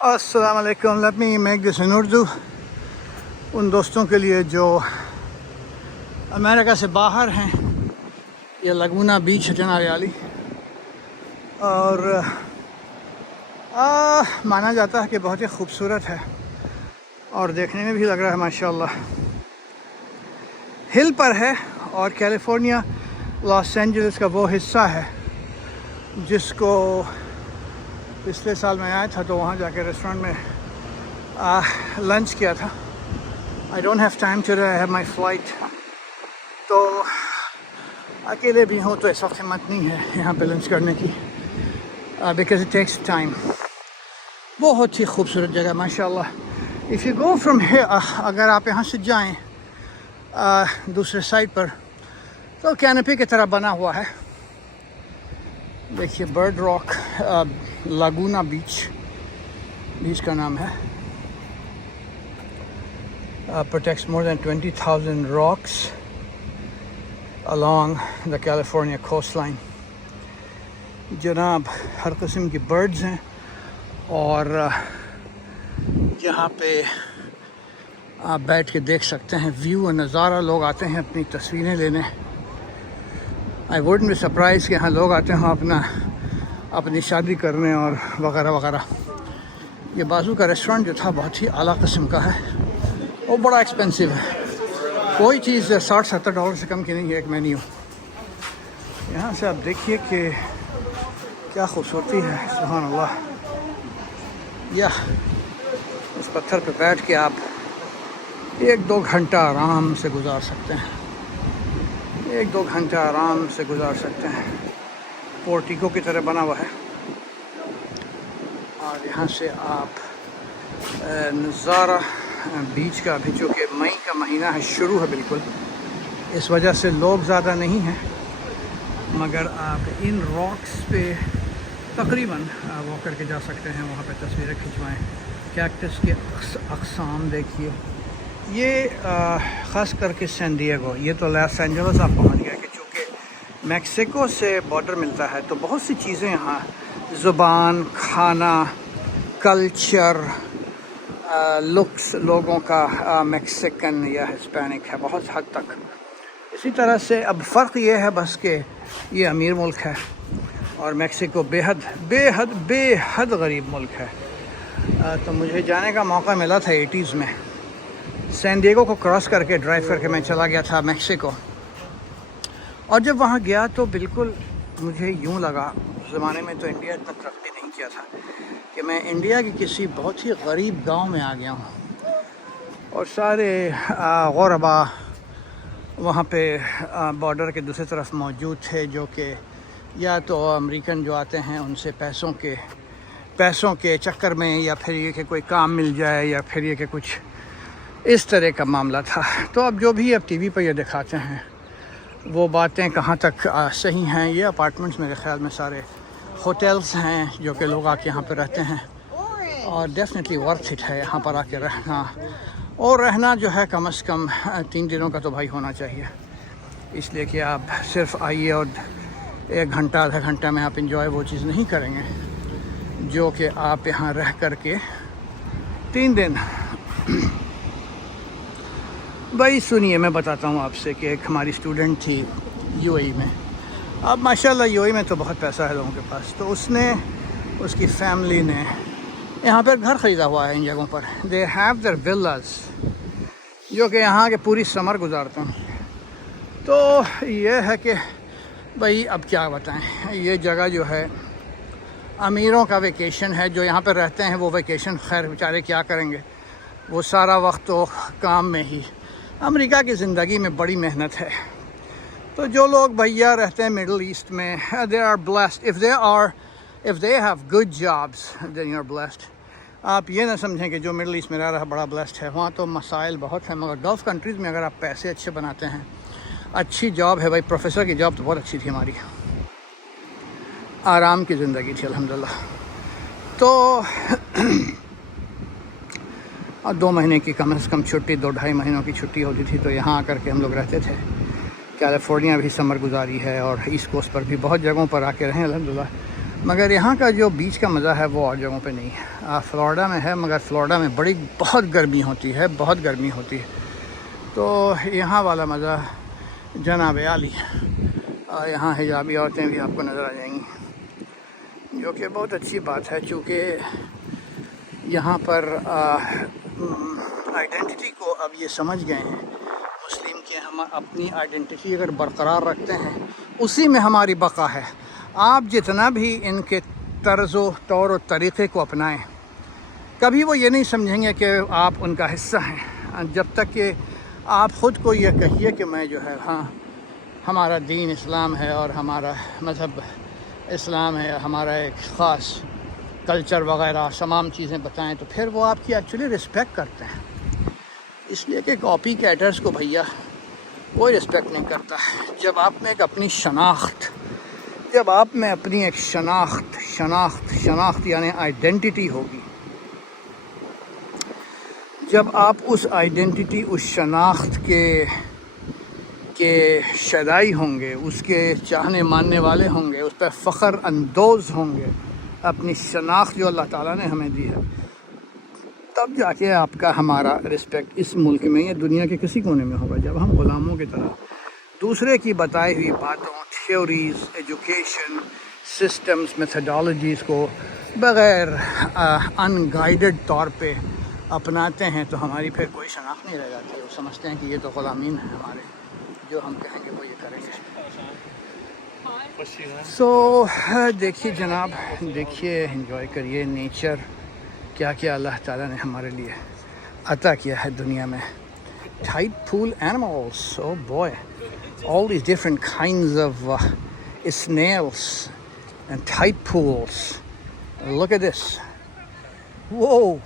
السلام علیکم. Let me make this ان اردو ان دوستوں کے لیے جو امریکہ سے باہر ہیں. یہ لگونا بیچ ہے جناب علی، اور مانا جاتا ہے کہ بہت ہی خوبصورت ہے اور دیکھنے میں بھی لگ رہا ہے ماشاءاللہ. ہل پر ہے اور کیلیفورنیا لاس اینجلس کا وہ حصہ ہے جس کو پچھلے سال میں آیا تھا تو وہاں جا کے ریسٹورنٹ میں لنچ کیا تھا. I don't have time to I have my flight. تو اکیلے بھی ہوں تو اس وقت ہمت نہیں ہے یہاں پہ لنچ کرنے کی بیکاز اٹ ٹیکس ٹائم. بہت ہی خوبصورت جگہ ماشاء اللہ. اف یو گو فرام اگر آپ یہاں سے جائیں دوسرے سائڈ پر تو کینپی کی طرح بنا ہوا ہے. دیکھیے برڈ راک لاگونا بیچ کا نام ہے. protects more than 20,000 rocks along the California coastline. جناب ہر قسم کی برڈز ہیں اور یہاں پہ آپ بیٹھ کے دیکھ سکتے ہیں ویو اور نظارہ. لوگ آتے ہیں اپنی تصویریں لینے. آئی ووڈنٹ بی سرپرائز کہ یہاں لوگ آتے ہیں اپنی شادی کرنے اور وغیرہ وغیرہ. یہ بازو کا ریسٹورنٹ جو تھا بہت ہی اعلیٰ قسم کا ہے اور بڑا ایکسپینسو ہے. کوئی چیز $60-70 سے کم کی نہیں ہے ایک مینیو. یہاں سے آپ دیکھیے کہ کیا خوبصورتی ہے سبحان اللہ. اس پتھر پہ بیٹھ کے آپ 1-2 گھنٹہ آرام سے گزار سکتے ہیں. 1-2 گھنٹہ آرام سے گزار سکتے ہیں. پورٹیکو کی طرح بنا ہوا ہے اور یہاں سے آپ نظارہ بیچ کا بھی، چونکہ مئی کا مہینہ ہے شروع ہے بالکل، اس وجہ سے لوگ زیادہ نہیں ہیں، مگر آپ ان راکس پہ تقریباً واک کر کے جا سکتے ہیں. وہاں پہ تصویریں کھنچوائیں. کیکٹس کے اقسام دیکھیے. یہ خاص کر کے سین ڈیگو، یہ تو لاس اینجلس آپ پہنچ گئے کہ چونکہ میکسیکو سے بارڈر ملتا ہے تو بہت سی چیزیں یہاں، زبان، کھانا، کلچر، لکس لوگوں کا میکسیکن یا ہسپینک ہے بہت حد تک. اسی طرح سے اب فرق یہ ہے بس کہ یہ امیر ملک ہے اور میکسیکو بے حد غریب ملک ہے. تو مجھے جانے کا موقع ملا تھا 80s میں. سین ڈیگو کو کراس کر کے ڈرائیو کر کے میں چلا گیا تھا میکسیکو، اور جب وہاں گیا تو بالکل مجھے یوں لگا، اس زمانے میں تو انڈیا اتنا ترقی نہیں کیا تھا، کہ میں انڈیا کی کسی بہت ہی غریب گاؤں میں آ گیا ہوں. اور سارے غربا وہاں پہ بارڈر کے دوسری طرف موجود تھے، جو کہ یا تو امریکن جو آتے ہیں ان سے پیسوں کے چکر میں، یا پھر یہ کہ کوئی کام مل جائے، یا پھر یہ کہ کچھ اس طرح کا معاملہ تھا. تو اب جو بھی اب ٹی وی پہ یہ دکھاتے ہیں وہ باتیں کہاں تک صحیح ہیں. یہ اپارٹمنٹس میرے خیال میں سارے ہوٹلس ہیں جو کہ لوگ آ کے یہاں پہ رہتے ہیں، اور ڈیفینیٹلی ورتھ اٹ ہے یہاں پر آ کے رہنا. اور رہنا جو ہے کم از کم 3 دنوں کا تو بھائی ہونا چاہیے، اس لیے کہ آپ صرف آئیے اور 1 گھنٹہ آدھا گھنٹہ میں آپ انجوائے وہ چیز نہیں کریں گے جو کہ آپ یہاں رہ کر کے 3 دن. بھائی سنیے، میں بتاتا ہوں آپ سے کہ ایک ہماری اسٹوڈنٹ تھی یو اے ای میں. اب ماشاءاللہ یو اے ای میں تو بہت پیسہ ہے لوگوں کے پاس. تو اس کی فیملی نے یہاں پر گھر خریدا ہوا ہے ان جگہوں پر. دے ہیو دیئر ویلاز جو کہ یہاں کے پوری سمر گزارتے ہیں. تو یہ ہے کہ بھائی اب کیا بتائیں، یہ جگہ جو ہے امیروں کا ویکیشن ہے. جو یہاں پہ رہتے ہیں وہ ویکیشن خیر بیچارے کیا کریں گے، وہ سارا وقت تو کام میں ہی. امریکہ کی زندگی میں بڑی محنت ہے. تو جو لوگ بھیا رہتے ہیں مڈل ایسٹ میں، they are blessed. if they have good jobs then you are blessed. آپ یہ نہ سمجھیں کہ جو مڈل ایسٹ میں رہ رہا ہے بڑا بلیسڈ ہے. وہاں تو مسائل بہت ہیں، مگر گلف کنٹریز میں اگر آپ پیسے اچھے بناتے ہیں، اچھی جاب ہے. بھائی پروفیسر کی جاب تو بہت اچھی تھی ہماری، آرام کی زندگی تھی الحمدللہ. تو 2 مہینے کی کم از کم چھٹی، 2-2.5 مہینوں کی چھٹی ہوتی تھی تو یہاں آ کر کے ہم لوگ رہتے تھے. کیلیفورنیا بھی سمر گزاری ہے اور ایسٹ کوسٹ پر بھی بہت جگہوں پر آ کے رہے الحمدللہ. مگر یہاں کا جو بیچ کا مزہ ہے وہ اور جگہوں پہ نہیں ہے. فلوریڈا میں ہے مگر فلوریڈا میں بہت گرمی ہوتی ہے, بہت گرمی ہوتی ہے. تو یہاں والا مزہ جناب عالی. یہاں حجابی عورتیں بھی آپ کو نظر آ جائیں گی, جو کہ بہت اچھی بات ہے, چونکہ یہاں پر آئیڈینٹی کو اب یہ سمجھ گئے ہیں مسلم کہ ہم اپنی آئیڈینٹی اگر برقرار رکھتے ہیں اسی میں ہماری بقا ہے. آپ جتنا بھی ان کے طرز و طور و طریقے کو اپنائیں, کبھی وہ یہ نہیں سمجھیں گے کہ آپ ان کا حصہ ہیں, جب تک کہ آپ خود کو یہ کہیے کہ میں جو ہے ہاں ہمارا دین اسلام ہے اور ہمارا مذہب اسلام ہے, ہمارا ایک خاص کلچر وغیرہ تمام چیزیں بتائیں, تو پھر وہ آپ کی ایکچولی رسپیکٹ کرتے ہیں. اس لیے کہ کاپی کیٹرز کو بھیا کوئی رسپیکٹ نہیں کرتا. جب آپ میں ایک اپنی شناخت, جب آپ میں اپنی ایک شناخت یعنی آئیڈینٹی ہوگی, جب آپ اس آئیڈینٹی اس شناخت کے شیدائی ہوں گے, اس کے چاہنے ماننے والے ہوں گے, اس پہ فخر اندوز ہوں گے, اپنی شناخت جو اللہ تعالیٰ نے ہمیں دی ہے, تب جا کے آپ کا ہمارا رسپیکٹ اس ملک میں یا دنیا کے کسی کونے میں ہوگا. جب ہم غلاموں کی طرح دوسرے کی بتائی ہوئی باتوں, تھیوریز, ایجوکیشن سسٹمز, میتھڈالوجیز کو بغیر ان گائیڈڈ طور پہ اپناتے ہیں, تو ہماری پھر کوئی شناخت نہیں رہ جاتی. وہ سمجھتے ہیں کہ یہ تو غلامین ہیں ہمارے, جو ہم کہیں گے وہ یہ کریں گے. سو دیکھیے جناب, دیکھیے, انجوائے کریے نیچر, کیا کیا اللہ تعالیٰ نے ہمارے لیے عطا کیا ہے دنیا میں. Tied pool animals, oh boy, all these different kinds of snails and tide pools. Look at this. Whoa.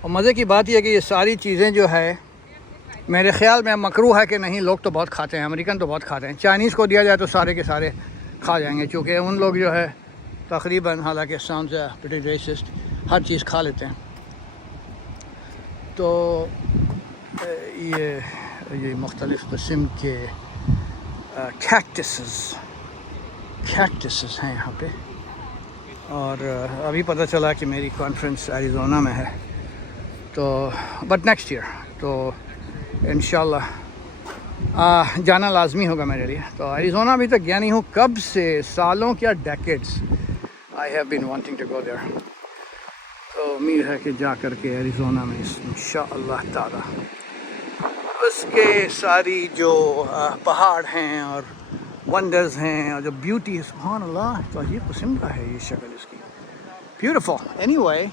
اور مزے کی بات یہ ہے کہ یہ ساری چیزیں جو ہے میرے خیال میں مکروہ ہے کہ نہیں, لوگ تو بہت کھاتے ہیں, امریکن تو بہت کھاتے ہیں. چائنیز کو دیا جائے تو سارے کے سارے کھا جائیں گے, چونکہ ان لوگ جو ہے تقریباً, حالانکہ sounds pretty racist, ہر چیز کھا لیتے ہیں. تو یہ مختلف قسم کے کیکٹسز ہیں یہاں پہ. اور ابھی پتہ چلا کہ میری کانفرنس ایریزونا میں ہے, تو بٹ نیکسٹ ایئر تو انشاءاللہ جانا لازمی ہوگا میرے لیے. تو ایریزونا ابھی تک گیا نہیں ہوں, کب سے, سالوں کیا decades I have been wanting to go there. تو امید ہے کہ جا کر کے ایریزونا میں انشاءاللہ تعالی اس کے ساری جو پہاڑ ہیں اور ونڈرز ہیں اور جو بیوٹی ہے, سبحان اللہ, تو عجیب قسم کا ہے یہ شکل اس کی, beautiful. Anyway,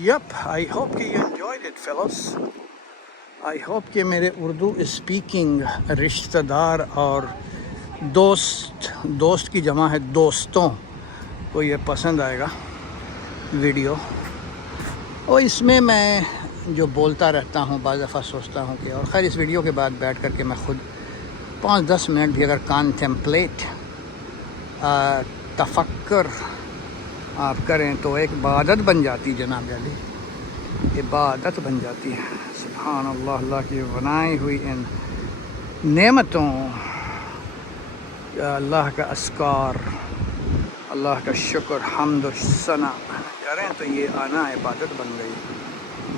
yep, I hope کہ you enjoyed it fellows. I hope کہ میرے اردو اسپیکنگ رشتہ دار اور دوست کی جمع ہے دوستوں کو یہ پسند آئے گا ویڈیو. اور اس میں میں جو بولتا رہتا ہوں, بعض دفعہ سوچتا ہوں کہ, اور خیر اس ویڈیو کے بعد بیٹھ کر کے میں خود 5-10 منٹ بھی اگر کانٹمپلیٹ تفکر آپ کریں تو ایک عبادت بن جاتی جناب علی, عبادت بن جاتی ہے. سبحان اللہ, اللہ کی بنائی ہوئی ان نعمتوں, اللہ کا اذکار, اللہ کا شکر, حمد و ثنا کریں تو یہ آنا عبادت بن گئی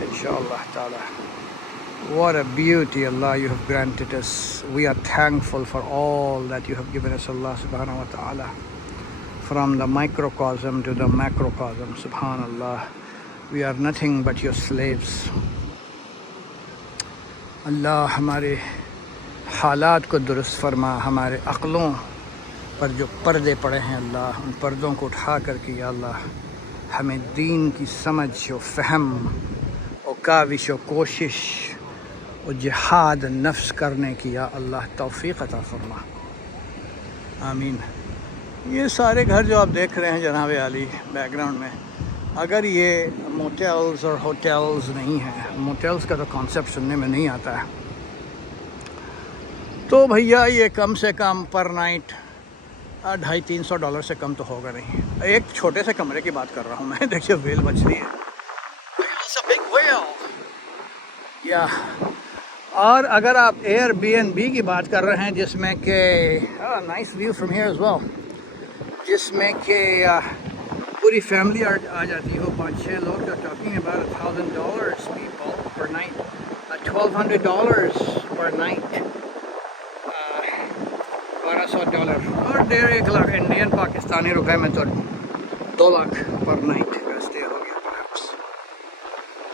انشاءاللہ تعالی. What a beauty Allah you have granted us. We are thankful for all that you have given us, Allah subhanahu wa ta'ala. From the microcosm to the macrocosm, subhanallah. We are nothing but your slaves. اللہ ہمارے حالات کو درست فرما, ہمارے عقلوں پر جو پردے پڑے ہیں اللہ, ان پردوں کو اٹھا کر کے یا اللہ ہمیں دین کی سمجھ و فہم و کاوش و کوشش و جہاد نفس کرنے کی یا اللہ توفیق عطا فرما, آمین. یہ سارے گھر جو آپ دیکھ رہے ہیں جناب عالی بیک گراؤنڈ میں, اگر یہ موٹیلز اور ہوٹلز نہیں ہیں, موٹیلز کا تو کانسیپٹ سننے میں نہیں آتا ہے, تو بھیا یہ کم سے کم پر نائٹ $250-300 سے کم تو ہوگا نہیں. ایک چھوٹے سے کمرے کی بات کر رہا ہوں میں, دیکھیے ویل بچ رہی ہے, یا اور اگر آپ ایئر بی این بی کی بات کر رہے ہیں جس میں کہ nice view from here as well, جس میں کہ پوری فیملی آ جاتی ہو, 5-6 لوگ. Talking about $1,000 people per night, $1,200 per night, $1,200 اور 1.5 لاکھ انڈین پاکستانی روپے میں تو 2 لاکھ پر نائٹ کا اسٹے ہو گیا.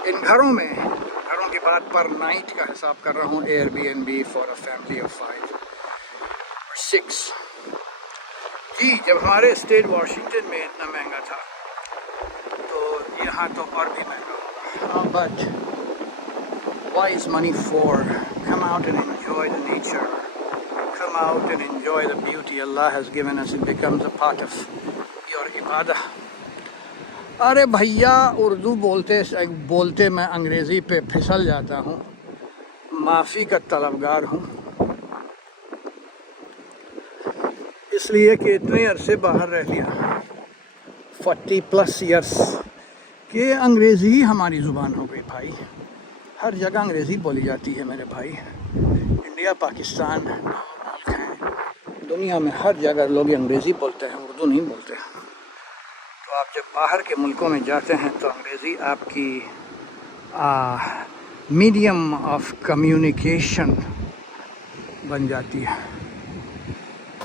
ان گھروں کی بات پر نائٹ کا حساب کر رہا ہوں, Airbnb for a family of 5 or 6. جی جب ہمارے اسٹیٹ واشنگٹن میں اتنا مہنگا تھا تو یہاں تو اور بھی مہنگا ہوگا. But why is money for? Come out and enjoy the nature. Come out and enjoy the beauty Allah has given us. It becomes a part of your ibadah. ارے بھیا اردو بولتے میں انگریزی پہ پھسل جاتا ہوں, معافی کا طلبگار ہوں, اس لیے کہ اتنے عرصے باہر رہ لیا, 40+ years, کہ انگریزی ہی ہماری زبان ہو گئی بھائی. ہر جگہ انگریزی بولی جاتی ہے میرے بھائی. انڈیا پاکستان ملک ہیں, دنیا میں ہر جگہ لوگ انگریزی بولتے ہیں, اردو نہیں بولتے. تو آپ جب باہر کے ملکوں میں جاتے ہیں تو انگریزی آپ کی میڈیم آف کمیونیکیشن بن جاتی ہے.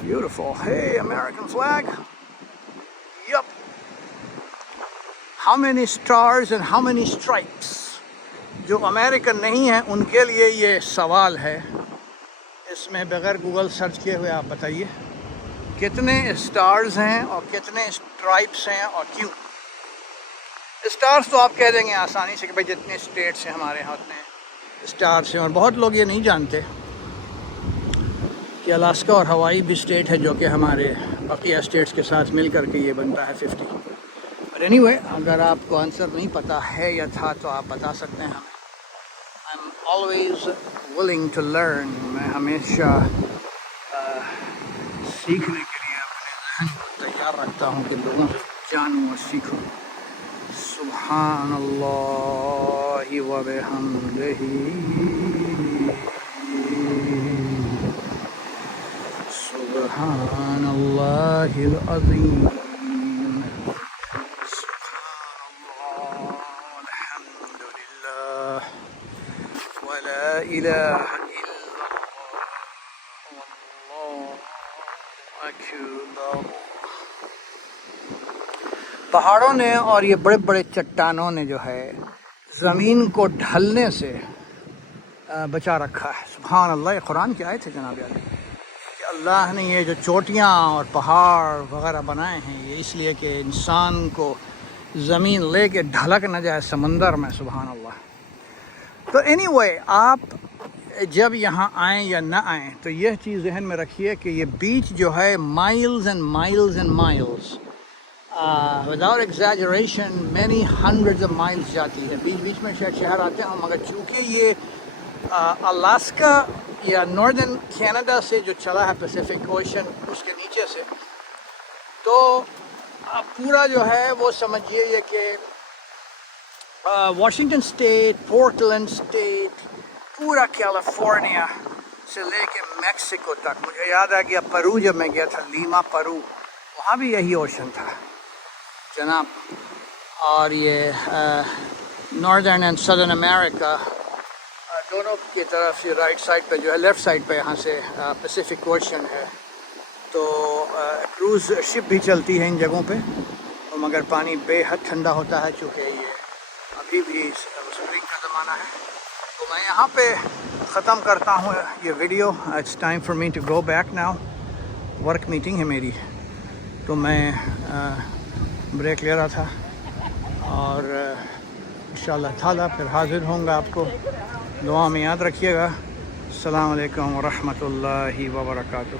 Beautiful. Hey, American flag. Yup. How many stars and how many stripes? جو امریکن نہیں ہیں ان کے لیے یہ سوال ہے, اس میں بغیر گوگل سرچ کیے ہوئے آپ بتائیے کتنے اسٹارز ہیں اور کتنے اسٹرائپس ہیں اور کیوں. اسٹارز تو آپ کہہ دیں گے آسانی سے کہ بھائی جتنے اسٹیٹس ہیں ہمارے یہاں اتنے اسٹارز ہیں, اور بہت لوگ یہ نہیں جانتے کہ الاسکا اور ہوائی بھی اسٹیٹ ہے جو کہ ہمارے بقیہ اسٹیٹس کے ساتھ مل کر کے یہ بنتا ہے 50. اور اینی وے اگر آپ کو آنسر نہیں پتہ ہے یا تھا تو آپ بتا سکتے ہیں ہمیں. I am always willing to learn. میں ہمیشہ سیکھنے کے لیے اپنے ذہن کو تیار رکھتا ہوں کہ لوگوں سے جانوں اور سیکھوں. سبحان اللہ و بحمدہ سبحان اللہ العظیم سبحان اللہ الحمد للہ ولا الہ الا اللہ واللہ اکبر. پہاڑوں نے اور یہ بڑے بڑے چٹانوں نے جو ہے زمین کو ڈھلنے سے بچا رکھا ہے. سبحان اللہ. یہ قرآن کی آیت ہے جناب عالی کہ اللہ نے یہ جو چوٹیاں اور پہاڑ وغیرہ بنائے ہیں یہ اس لیے کہ انسان کو زمین لے کے ڈھلک نہ جائے سمندر میں. سبحان اللہ. تو اینی وے آپ جب یہاں آئیں یا نہ آئیں تو یہ چیز ذہن میں رکھیے کہ یہ بیچ جو ہے miles and miles and miles without exaggeration many hundreds of miles جاتی ہے. بیچ بیچ میں شاید شہر آتے ہیں مگر چونکہ یہ الاسکا یا ناردرن کینیڈا سے جو چلا ہے پیسیفک اوشن اس کے نیچے سے, تو پورا جو ہے وہ سمجھیے یہ کہ واشنگٹن اسٹیٹ, پورٹلینڈ اسٹیٹ, پورا کیلیفورنیا سے لے کے میکسیکو تک. مجھے یاد ہے کہ پرو جب میں گیا تھا, لیما پرو, وہاں بھی یہی اوشن تھا جناب. اور یہ ناردرن اینڈ سدرن امریکہ دونوں کی طرف سے رائٹ سائڈ پہ جو ہے, لیفٹ سائڈ پہ یہاں سے پیسیفک اوشن ہے. تو کروز شپ بھی چلتی ہے ان جگہوں پہ, مگر پانی بے حد ٹھنڈا ہوتا ہے چونکہ یہ ابھی بھی اسپرنگ کا زمانہ ہے. تو میں یہاں پہ ختم کرتا ہوں یہ video. It's time for me to go back now. Work meeting ہے میری, تو میں بریک لے رہا تھا اور انشاءاللہ تعالیٰ پھر حاضر ہوں گا. آپ کو دعا میں یاد رکھیے گا. السلام علیکم ورحمۃ اللہ وبرکاتہ.